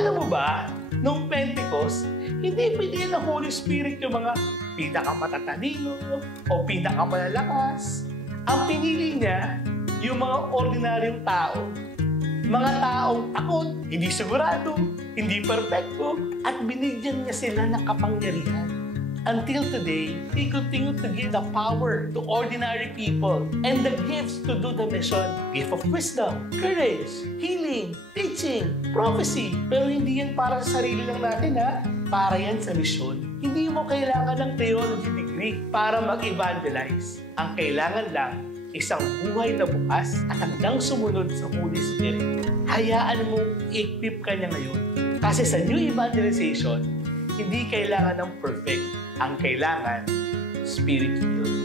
Alam mo ba, nung Pentecost, hindi pinili ng Holy Spirit yung mga pinakamatatalino o pinakamalalakas. Ang pinili niya, yung mga ordinaryong tao. Mga taong takot, hindi sigurado, hindi perpekto, at binigyan niya sila ng kapangyarihan. Until today, He continued to give the power to ordinary people and the gifts to do the mission. Gift of wisdom, courage, healing, teaching, prophecy. Pero hindi yan para sa sarili lang natin, ha? Para yan sa mission. Hindi mo kailangan ng theology degree para mag-evangelize. Ang kailangan lang, isang buhay na bukas at hanggang sumunod sa Holy Spirit. Hayaan mong i-equip ka niya ngayon. Kasi sa new evangelization, hindi kailangan ng perfect. Ang kailangan, Spirit-filled.